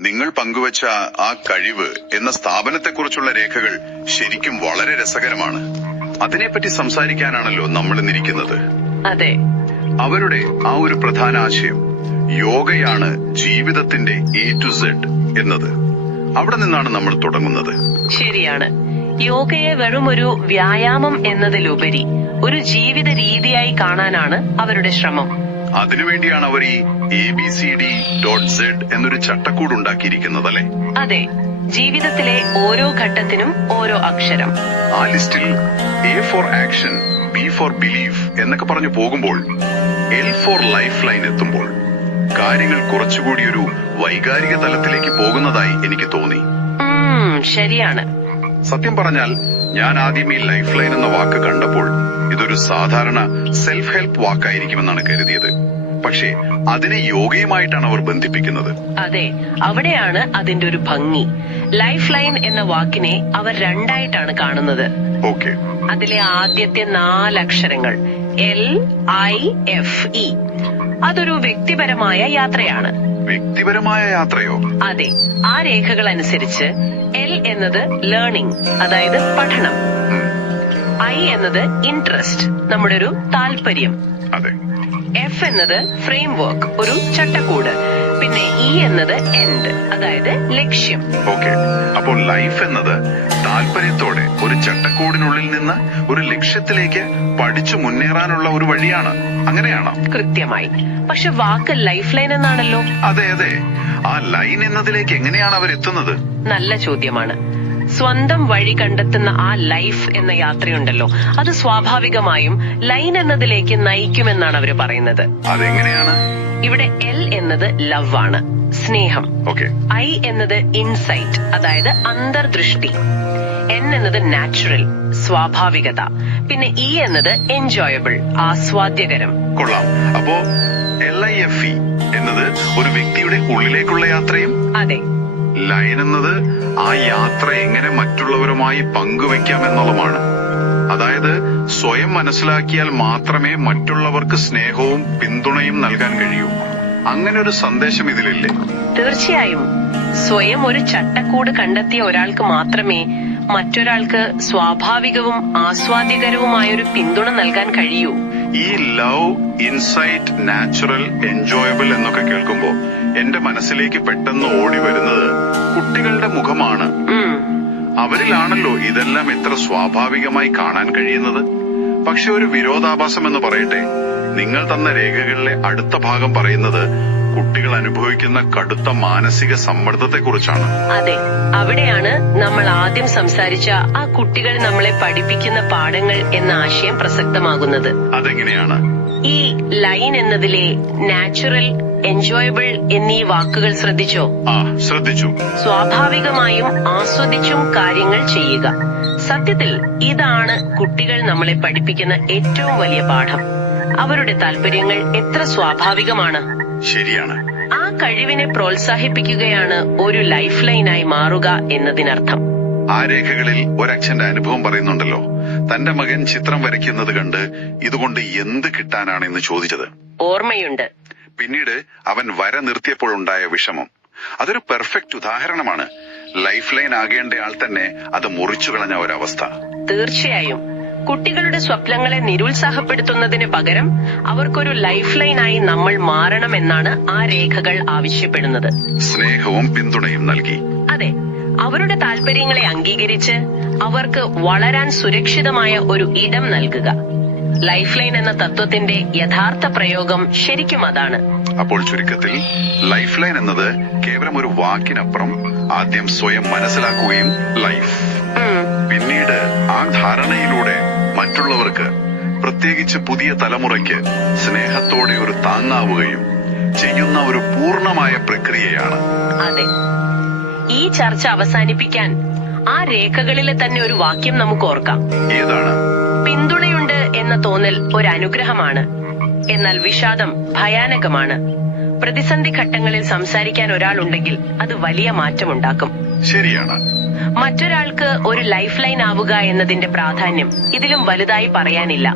നിങ്ങൾ പങ്കുവച്ച ആ കഴിവ് എന്ന സ്ഥാപനത്തെക്കുറിച്ചുള്ള രേഖകൾ ശരിക്കും വളരെ രസകരമാണ്. അതിനെപ്പറ്റി സംസാരിക്കാനാണല്ലോ നമ്മൾ ഇന്നിരിക്കുന്നത് അതെ. അവരുടെ ആ ഒരു പ്രധാന ആശയം യോഗയാണ് ജീവിതത്തിന്റെ എ ടു സെഡ് എന്നത്. അവിടെ നിന്നാണ് നമ്മൾ തുടങ്ങുന്നത്. ശരിയാണ്. യോഗയെ വെറും ഒരു വ്യായാമം എന്നതിലുപരി ഒരു ജീവിത രീതിയായി കാണാനാണ് അവരുടെ ശ്രമം. അതിനുവേണ്ടിയാണ് അവർ ഈ A B C D dot Z എന്നൊരു ചട്ടക്കൂട് ഉണ്ടാക്കിയിരിക്കുന്നത് അല്ലെ അതെ. ജീവിതത്തിലെ ഓരോ ഘട്ടത്തിനും ഓരോ അക്ഷരം. ആ ലിസ്റ്റിൽ A for action B for belief എന്നൊക്കെ പറഞ്ഞു പോകുമ്പോൾ എൽ ഫോർ ലൈഫ് ലൈൻ എത്തുമ്പോൾ കാര്യങ്ങൾ കുറച്ചുകൂടി ഒരു വൈകാരിക തലത്തിലേക്ക് പോകുന്നതായി എനിക്ക് തോന്നി. ശരിയാണ്. സത്യം പറഞ്ഞാൽ ഞാൻ ആദ്യം ഈ ലൈഫ് ലൈൻ എന്ന വാക്ക് കണ്ടപ്പോൾ ഇതൊരു സാധാരണ സെൽഫ് ഹെൽപ്പ് വാക്കായിരിക്കുമെന്നാണ് കരുതിയത്. പക്ഷേ അതിനെ യോഗയുമായിട്ടാണ് അവർ ബന്ധിപ്പിക്കുന്നത്. അതെ അവിടെയാണ് അതിന്റെ ഒരു ഭംഗി. ലൈഫ് ലൈൻ എന്ന വാക്കിനെ അവർ രണ്ടായിട്ടാണ് കാണുന്നത്. ഓക്കെ. അതിലെ ആദ്യത്തെ നാലക്ഷരങ്ങൾ എൽ ഐ എഫ് ഇ അതൊരു വ്യക്തിപരമായ യാത്രയാണ്. വ്യക്തിപരമായ യാത്രയോ? അതെ ആ രേഖകൾ അനുസരിച്ച് എൽ എന്നത് ലേണിംഗ് അതായത് പഠനം. ഐ എന്നത് ഇൻട്രസ്റ്റ് നമ്മുടെ ഒരു താല്പര്യം അതെ. എഫ് എന്നത് ഫ്രെയിംവർക്ക് ഒരു ചട്ടക്കൂട്. പിന്നെ ഇ എന്നത് എൻഡ് അതായത് ലക്ഷ്യം. ഓക്കെ അപ്പോൾ ലൈഫ് എന്നത് താല്പര്യത്തോടെ ഒരു ചട്ടക്കൂടിനുള്ളിൽ നിന്ന് ഒരു ലക്ഷ്യത്തിലേക്ക് പഠിച്ചു മുന്നേറാനുള്ള ഒരു വഴിയാണ്. അങ്ങനെയാണോ? കൃത്യമായി. പക്ഷെ വാക്ക് ലൈഫ് ലൈൻ എന്നാണല്ലോ. അതെ അതെ. ആ ലൈൻ എന്നതിലേക്ക് എങ്ങനെയാണ് അവർ എത്തുന്നത് നല്ല ചോദ്യമാണ്. സ്വന്തം വഴി കണ്ടെത്തുന്ന ആ ലൈഫ് എന്ന യാത്രയുണ്ടല്ലോ. അത് സ്വാഭാവികമായും ലൈൻ എന്നതിലേക്ക് നയിക്കുമെന്നാണ് അവർ പറയുന്നത്. അതെങ്ങനെയാണ്? ഇവിടെ എൽ എന്നത് ലവ് ആണ്. സ്നേഹം. ഐ എന്നത് ഇൻസൈറ്റ് അതായത് അന്തർദൃഷ്ടി. എൻ എന്നത് നാച്ചുറൽ സ്വാഭാവികത. പിന്നെ ഇ എന്നത് എൻജോയബിൾ ആസ്വാദ്യകരം. കൊള്ളാം. അപ്പോ എൽ ഐ എഫ് ഇ എന്നത് ഒരു വ്യക്തിയുടെ ഉള്ളിലേക്കുള്ള യാത്രയും അതെ. ലൈൻ എന്നത് ആ യാത്ര എങ്ങനെ മറ്റുള്ളവരുമായി പങ്കുവെക്കാം എന്നുള്ളതാണ് അതായത് സ്വയം മനസ്സിലാക്കിയാൽ മാത്രമേ മറ്റുള്ളവർക്ക് സ്നേഹവും പിന്തുണയും നൽകാൻ കഴിയൂ. അങ്ങനെ ഒരു സന്ദേശം ഇതിലില്ലേ? തീർച്ചയായും. സ്വയം ഒരു ചട്ടക്കൂട് കണ്ടെത്തിയ ഒരാൾക്ക് മാത്രമേ മറ്റൊരാൾക്ക് സ്വാഭാവികവും ആസ്വാദ്യകരവുമായ ഒരു പിന്തുണ നൽകാൻ കഴിയൂ. ഈ ലവ് ഇൻസൈറ്റ് നാച്ചുറൽ എൻജോയബിൾ എന്നൊക്കെ കേൾക്കുമ്പോ എന്റെ മനസ്സിലേക്ക് പെട്ടെന്ന് ഓടി വരുന്നത് കുട്ടികളുടെ മുഖമാണ്. അവരിലാണല്ലോ ഇതെല്ലാം എത്ര സ്വാഭാവികമായി കാണാൻ കഴിയുന്നത്? പക്ഷെ ഒരു വിരോധാഭാസം എന്ന് പറയട്ടെ നിങ്ങൾ തന്ന രേഖകളിലെ അടുത്ത ഭാഗം പറയുന്നത് കുട്ടികൾ അനുഭവിക്കുന്ന കടുത്ത മാനസിക സമ്മർദ്ദത്തെക്കുറിച്ചാണ്. അതെ അവിടെയാണ് നമ്മൾ ആദ്യം സംസാരിച്ച ആ കുട്ടികൾ നമ്മളെ പഠിപ്പിക്കുന്ന പാഠങ്ങൾ എന്ന ആശയം പ്രസക്തമാകുന്നത്. അതെങ്ങനെയാണ്? ഈ ലൈൻ എന്നതിലെ നാച്ചുറൽ എൻജോയബിൾ എന്നീ വാക്കുകൾ ശ്രദ്ധിച്ചോ? ആ ശ്രദ്ധിച്ചു. സ്വാഭാവികമായും ആസ്വദിച്ചും കാര്യങ്ങൾ ചെയ്യുക. സത്യത്തിൽ ഇതാണ് കുട്ടികൾ നമ്മളെ പഠിപ്പിക്കുന്ന ഏറ്റവും വലിയ പാഠം. അവരുടെ താല്പര്യങ്ങൾ എത്ര സ്വാഭാവികമാണ്? ശരിയാണ്. ആ കഴിവിനെ പ്രോത്സാഹിപ്പിക്കുകയാണ് ഒരു ലൈഫ് ലൈനായി മാറുക എന്നതിനർത്ഥം. ആ രേഖകളിൽ ഒരച്ഛന്റെ അനുഭവം പറയുന്നുണ്ടല്ലോ. തന്റെ മകൻ ചിത്രം വരയ്ക്കുന്നത് കണ്ട് ഇതുകൊണ്ട് എന്ത് കിട്ടാനാണെന്ന് ചോദിച്ചത്. ഓർമ്മയുണ്ട്. പിന്നീട് അവൻ വര നിർത്തിയപ്പോഴുണ്ടായ വിഷമം. അതൊരു പെർഫെക്റ്റ് ഉദാഹരണമാണ്. ലൈഫ് ലൈൻ ആകേണ്ട ആൾ തന്നെ അത് മുറിച്ചു കളഞ്ഞ ഒരവസ്ഥ. തീർച്ചയായും. കുട്ടികളുടെ സ്വപ്നങ്ങളെ നിരുത്സാഹപ്പെടുത്തുന്നതിന് പകരം അവർക്കൊരു ലൈഫ് ലൈനായി നമ്മൾ മാറണമെന്നാണ് ആ രേഖകൾ ആവശ്യപ്പെടുന്നത്. സ്നേഹവും പിന്തുണയും നൽകി. അതെ അവരുടെ താല്പര്യങ്ങളെ അംഗീകരിച്ച് അവർക്ക് വളരാൻ സുരക്ഷിതമായ ഒരു ഇടം നൽകുക. ലൈഫ് ലൈൻ എന്ന തത്വത്തിന്റെ യഥാർത്ഥ പ്രയോഗം ശരിക്കും അതാണ്. അപ്പോൾ ചുരുക്കത്തിൽ ലൈഫ് ലൈൻ എന്നത് കേവലം ഒരു വാക്കിനപ്പുറം ആദ്യം സ്വയം മനസ്സിലാക്കുകയും ലൈഫ് പിന്നീട് ആ ധാരണയിലൂടെ മറ്റുള്ളവർക്ക് പ്രത്യേകിച്ച് പുതിയ തലമുറയ്ക്ക് സ്നേഹത്തോടെ ഒരു താങ്ങാവുകയും ചെയ്യുന്ന ഒരു പൂർണമായ പ്രക്രിയയാണ്. അതെ. ഈ ചർച്ച അവസാനിപ്പിക്കാൻ ആ രേഖകളിലെ തന്നെ ഒരു വാക്യം നമുക്ക് ഓർക്കാം. ഏതാണ്? പിന്തുണയുണ്ട് എന്ന തോന്നൽ ഒരു അനുഗ്രഹമാണ് എന്നാൽ വിഷാദം ഭയാനകമാണ്. പ്രതിസന്ധി ഘട്ടങ്ങളിൽ സംസാരിക്കാൻ ഒരാളുണ്ടെങ്കിൽ അത് വലിയ മാറ്റമുണ്ടാക്കും. ശരിയാണ്. മറ്റൊരാൾക്ക് ഒരു ലൈഫ് ലൈൻ ആവുക എന്നതിന്റെ പ്രാധാന്യം ഇതിലും വലുതായി പറയാനില്ല.